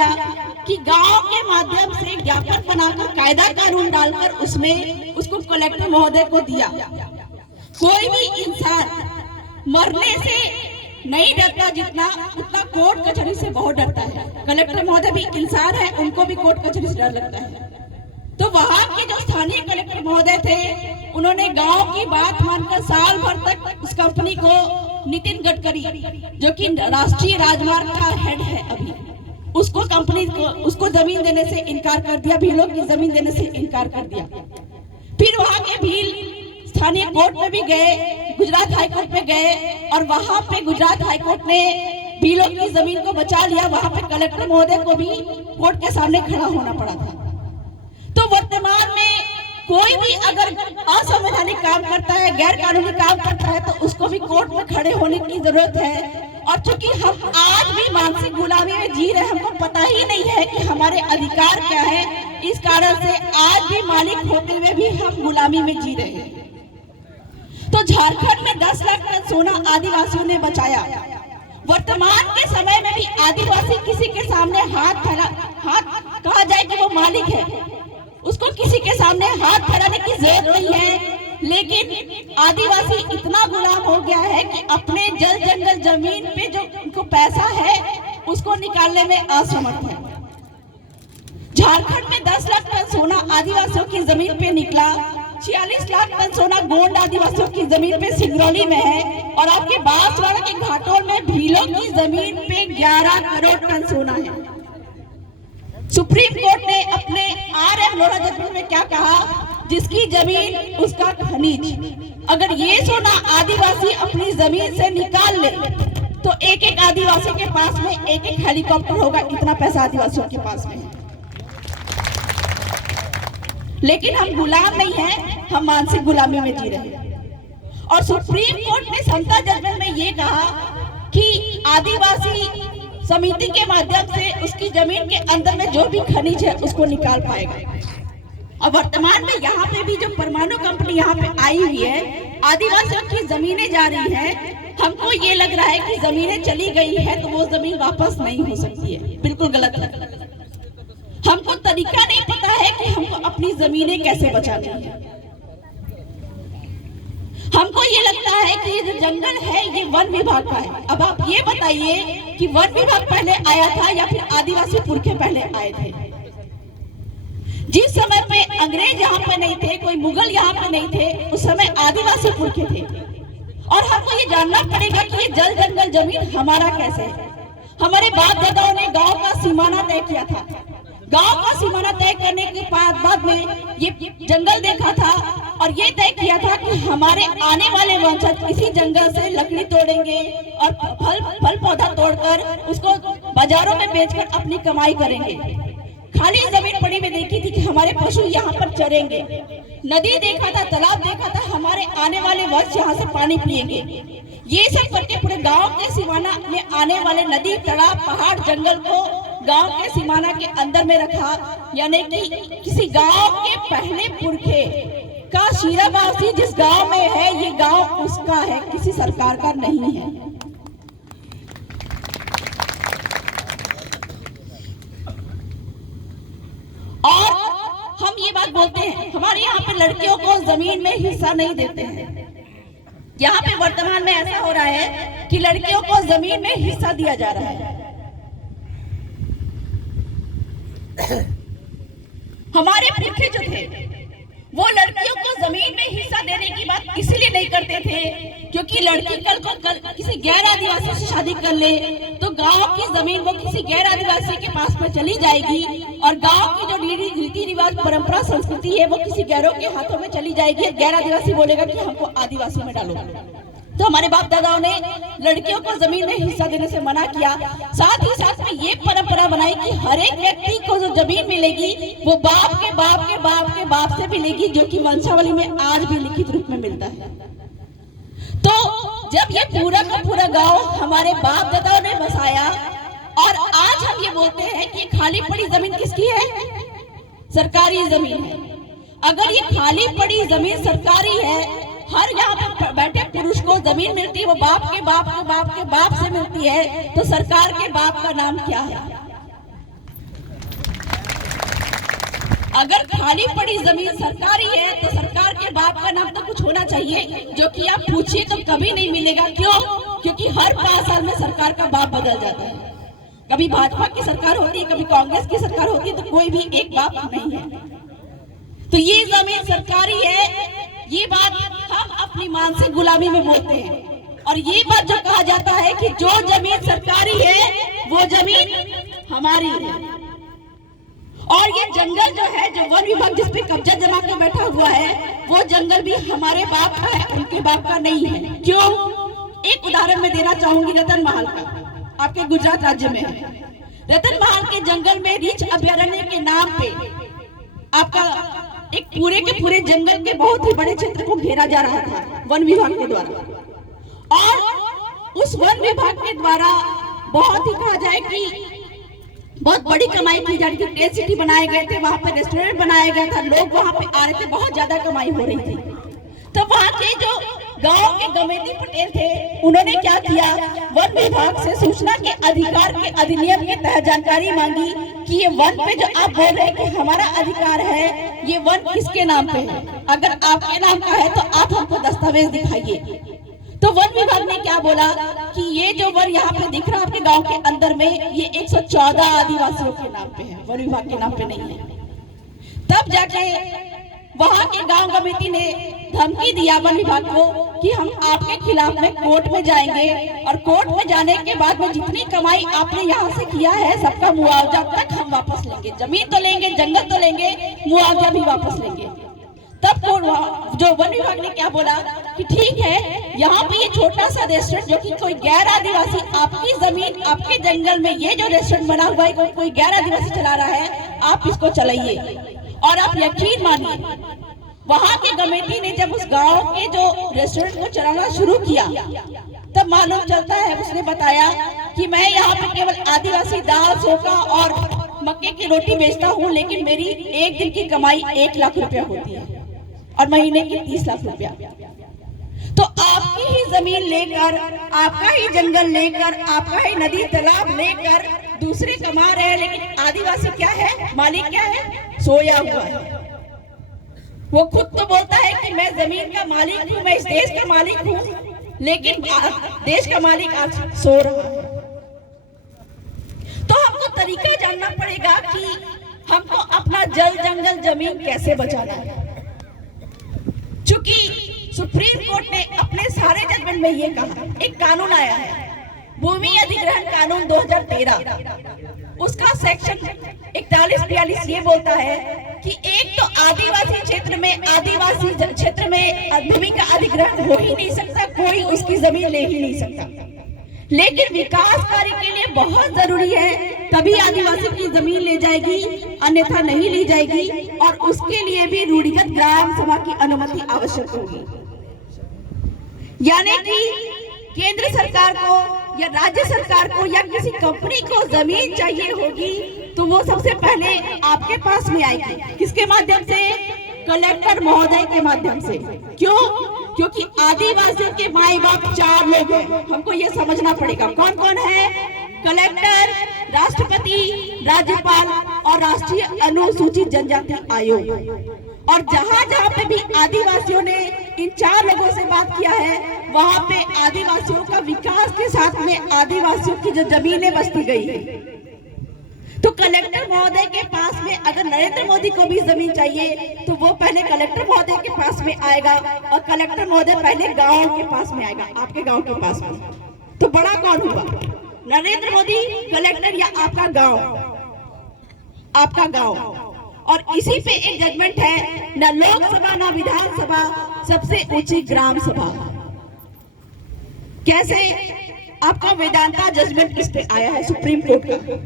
किया कि गांव के माध्यम से ज्ञापन बनाकर कायदा कानून डालकर उसमें उसको कलेक्टर महोदय को दिया। कोई भी इंसान मरने से नहीं डरता जितना उतना कोर्ट कचहरी से बहुत डरता है। कलेक्टर महोदय भी इंसान है, उनको भी कोर्ट कचहरी से डर लगता है। तो वहां के जो स्थानीय कलेक्टर महोदय थे, उन्होंने गांव की बात मानकर साल भर तक उस कंपनी को, नितिन गडकरी जो कि राष्ट्रीय राजमार्ग का हेड है अभी, उसको कंपनी को उसको जमीन देने से इनकार कर दिया, भीलों की जमीन देने से इनकार कर दिया। फिर वहां के भील स्थानीय कोर्ट में भी गए, गुजरात हाईकोर्ट में गए और वहां पे गुजरात हाईकोर्ट ने भीलों की जमीन को बचा लिया। वहां पे कलेक्टर महोदय को भी कोर्ट के सामने खड़ा होना पड़ा था। तो वर्तमान में कोई भी अगर असंवैधानिक काम करता है, गैर कानूनी काम करता है, तो उसको भी कोर्ट में खड़े होने की जरूरत है। और चूंकि हम आज भी मानसिक गुलामी में जी रहे हैं, हमको पता ही नहीं है कि हमारे अधिकार क्या है, इस कारण से आज भी मालिक होते हुए भी हम गुलामी में जी रहे हैं। तो झारखंड में 10 लाख टन सोना आदिवासियों ने बचाया। वर्तमान के समय में भी आदिवासी किसी के सामने हाथ कहा जाए कि वो मालिक है, उसको किसी के सामने हाथ फैलाने की जरूरत नहीं है। लेकिन आदिवासी इतना गुलाम हो गया है कि अपने जल जंगल जमीन पे जो उनको पैसा है उसको निकालने में असमर्थ है। झारखंड में 10 लाख टन सोना आदिवासियों की जमीन पे निकला। 46 लाख टन सोना गोंड आदिवासियों की जमीन पे सिंगरौली में है और आपके बांसवाड़ा के घाटों में भीलों की जमीन पे 11 करोड़ टन सोना है। सुप्रीम कोर्ट ने अपने RM लोढ़ा जजमेंट में क्या कहा, जिसकी जमीन उसका खनिज। अगर ये सोना आदिवासी अपनी जमीन से निकाल ले तो एक एक आदिवासी के पास में एक एक हेलीकॉप्टर होगा, इतना पैसा आदिवासियों के पास में है। लेकिन हम गुलाम नहीं हैं, हम मानसिक गुलामी में जी रहे हैं। और सुप्रीम कोर्ट ने समता जजमेंट में ये कहा कि आदिवासी समिति के माध्यम से उसकी जमीन के अंदर में जो भी खनिज है उसको निकाल पाएगा। अब वर्तमान में यहाँ पे भी जो परमाणु कंपनी यहाँ पे आई हुई है, आदिवासियों की जमीनें जा रही है। हमको ये लग रहा है कि जमीनें चली गई है तो वो जमीन वापस नहीं हो सकती है, बिल्कुल गलत है। हमको तरीका नहीं पता है कि हमको अपनी जमीनें कैसे बचानी है। हमको ये लगता है कि ये जो जंगल है ये वन विभाग का है। अब आप ये बताइए कि वन विभाग पहले आया था या फिर आदिवासी पुरखे पहले आए थे? जिस समय पे अंग्रेज यहाँ पे नहीं थे, कोई मुगल यहाँ पे नहीं थे, उस समय आदिवासी पुरखे थे। और हमको ये जानना पड़ेगा कि ये जल जंगल जमीन हमारा कैसे है। हमारे बाप दादाओं ने गांव का सीमाना तय किया था। गांव का सीमाना तय करने के बाद में ये जंगल देखा था और ये तय किया था कि हमारे आने वाले वंशज इसी जंगल से लकड़ी तोड़ेंगे और फल पौधा तोड़कर उसको बाजारों में बेचकर अपनी कमाई करेंगे। खाली जमीन पड़ी में देखी थी कि हमारे पशु यहाँ पर चरेंगे। नदी देखा था, तालाब देखा था, हमारे आने वाले वंश यहाँ से पानी पिएंगे। ये सब करके पूरे गांव के सीमाना में आने वाले नदी, तालाब, पहाड़, जंगल को गांव के सीमाना के अंदर में रखा। यानी कि किसी गांव के पहले पुरखे का शीराबासी जिस गांव में है, ये गांव उसका है, किसी सरकार का नहीं है। और हम ये बात बोलते हैं, हमारे यहाँ पे लड़कियों को जमीन में हिस्सा नहीं देते हैं। यहाँ पे वर्तमान में ऐसा हो रहा है कि लड़कियों को जमीन में हिस्सा दिया जा रहा है। हमारे पुरखे जो थे वो लड़कियों को जमीन में हिस्सा देने की बात इसलिए नहीं करते थे क्योंकि लड़की कल किसी गैर आदिवासी से शादी कर ले तो गांव की जमीन वो किसी गैर आदिवासी के पास में चली जाएगी और गांव की जो रीति रिवाज, परंपरा, संस्कृति है वो किसी गैरों के हाथों में चली जाएगी। गैर आदिवासी बोलेगा कि हमको आदिवासी में डालो। तो हमारे बाप दादाओं ने लड़कियों को जमीन में हिस्सा देने से मना किया। साथ ही साथ में ये परंपरा बनाई कि हर एक व्यक्ति को जो जमीन मिलेगी वो बाप के बाप के बाप के बाप से मिलेगी, जो कि वंशावली में आज भी लिखित रूप में मिलता है। तो जब ये पूरा का पूरा गांव हमारे बाप दादाओं ने बसाया और आज हम ये बोलते हैं कि खाली पड़ी जमीन किसकी है? सरकारी जमीन है। अगर ये खाली पड़ी जमीन सरकारी है, हर यहाँ पे बैठे पुरुष को जमीन मिलती है, वो बाप के बाप के बाप के बाप से मिलती है, तो सरकार के बाप का नाम क्या है? अगर खाली पड़ी जमीन सरकारी है तो सरकार के बाप का नाम तो कुछ होना चाहिए, जो कि आप पूछिए तो कभी नहीं मिलेगा। क्यों? क्योंकि हर 5 साल में सरकार का बाप बदल जाता है। कभी भाजपा की सरकार होती है, कभी कांग्रेस की सरकार होती है, तो कोई भी एक बाप नहीं है। तो ये जमीन सरकारी है, ये बात हम अपनी मानसिक गुलामी में बोलते हैं। और ये बात जो कहा जाता है कि जो जमीन सरकारी है वो जमीन हमारी है, और ये जंगल जो है, जो वन विभाग जिस पे कब्जा जमा के बैठा हुआ है, वो जंगल भी हमारे बाप का है, उनके बाप का नहीं है। क्यों? एक उदाहरण मैं देना चाहूंगी रतन महल का, आपके गुजरात राज्य में है। रतन महल के जंगल में रीछ अभयारण्य के नाम पे आपका एक पूरे के पूरे जंगल के बहुत ही बड़े क्षेत्र को घेरा जा रहा था वन विभाग के द्वारा, और उस वन विभाग के द्वारा बहुत ही कहा जाए कि बहुत बड़ी कमाई की जा रही थी। टेंट सिटी बनाए गए थे, वहां पे रेस्टोरेंट बनाया गया था, लोग वहां पे आ रहे थे, बहुत ज्यादा कमाई हो रही थी। तो वहां के जो गांव के गमेती पटेल थे, उन्होंने क्या किया, वन विभाग से सूचना के अधिकार के अधिनियम के तहत जानकारी मांगी कि ये वन पे जो आप बोल रहे हैं कि हमारा अधिकार है, ये वन किसके नाम पे है? अगर आपके नाम का है तो आप हमको दस्तावेज दिखाइए। तो वन विभाग ने क्या बोला कि ये जो वन यहाँ पे दिख रहा है आपके गांव के अंदर में, ये 114 आदिवासियों के नाम पे है, वन विभाग के नाम पे नहीं है। तब जाके वहां के गांव कमेटी ने धमकी दिया वन विभाग को कि हम आपके खिलाफ में कोर्ट में जाएंगे, और कोर्ट में जाने के बाद में जितनी कमाई आपने यहाँ से किया है सबका मुआवजा तक हम वापस लेंगे। जमीन तो लेंगे, जंगल तो लेंगे, मुआवजा भी वापस लेंगे। तब जो वन विभाग ने क्या बोला कि ठीक है, यहाँ पे ये छोटा सा रेस्टोरेंट जो कि कोई गैर आदिवासी आपकी जमीन आपके जंगल में ये जो रेस्टोरेंट बना हुआ है कोई गैर आदिवासी चला रहा है, आप इसको चलाइए। और आप यकीन मानिए, वहां के कमेटी ने जब उस गांव के जो रेस्टोरेंट को चलाना शुरू किया, तब मालूम चलता है, उसने बताया कि मैं यहाँ पे केवल आदिवासी दाल चोखा और मक्के की रोटी बेचता हूँ, लेकिन मेरी एक दिन की कमाई 1 लाख रुपया होती है और महीने की 30 लाख रुपया। तो आपकी ही जमीन लेकर, आपका ही जंगल लेकर, आपका ही नदी तालाब लेकर दूसरे कमा रहे हैं, लेकिन आदिवासी क्या है, मालिक क्या है, सोया हुआ है। वो खुद तो बोलता है कि मैं जमीन का मालिक हूँ, मैं इस देश का मालिक हूँ, लेकिन देश का मालिक आज सो रहा है। तो हमको तरीका जानना पड़ेगा कि हमको अपना जल जंगल जमीन कैसे बचाना है। चूंकि सुप्रीम कोर्ट ने अपने सारे जजमेंट में ये कहा, एक कानून आया है भूमि अधिग्रहण कानून 2013, उसका सेक्शन 41-42 ये बोलता है कि एक तो आदिवासी क्षेत्र में भूमि का अधिग्रहण हो ही नहीं सकता, कोई उसकी जमीन ले ही नहीं सकता, लेकिन विकास कार्य के लिए बहुत जरूरी है, तभी आदिवासी की जमीन ले जाएगी, अन्यथा नहीं ली जाएगी, और उसके लिए भी रूढ़िगत ग्राम सभा की अनुमति आवश्यक होगी। यानी कि केंद्र सरकार को या राज्य सरकार को या किसी कंपनी को जमीन चाहिए होगी तो वो सबसे पहले आपके पास में आएगी, किसके माध्यम से, कलेक्टर महोदय के माध्यम से। क्यों? क्योंकि आदिवासियों के माई बाप 4 लोग हैं, हमको ये समझना पड़ेगा। कौन कौन है? कलेक्टर, राष्ट्रपति, राज्यपाल और राष्ट्रीय अनुसूचित जनजाति आयोग। और जहां जहां पे भी आदिवासियों ने इन 4 लोगों से बात किया है, वहां पे आदिवासियों का विकास के साथ में आदिवासियों की जो जमीनें बचती गई है। तो कलेक्टर महोदय के पास में अगर नरेंद्र मोदी को भी जमीन चाहिए तो वो पहले कलेक्टर महोदय के पास में आएगा, और कलेक्टर महोदय पहले गांव के पास में आएगा, आपके गांव के पास में। तो बड़ा कौन हुआ, नरेंद्र मोदी, कलेक्टर, या आपका गांव? आपका गांव। और इसी पे एक जजमेंट है, न लोकसभा न विधानसभा, सबसे ऊंची ग्राम सभा। कैसे? आपका वेदांता जजमेंट इस पे आया है सुप्रीम कोर्ट का।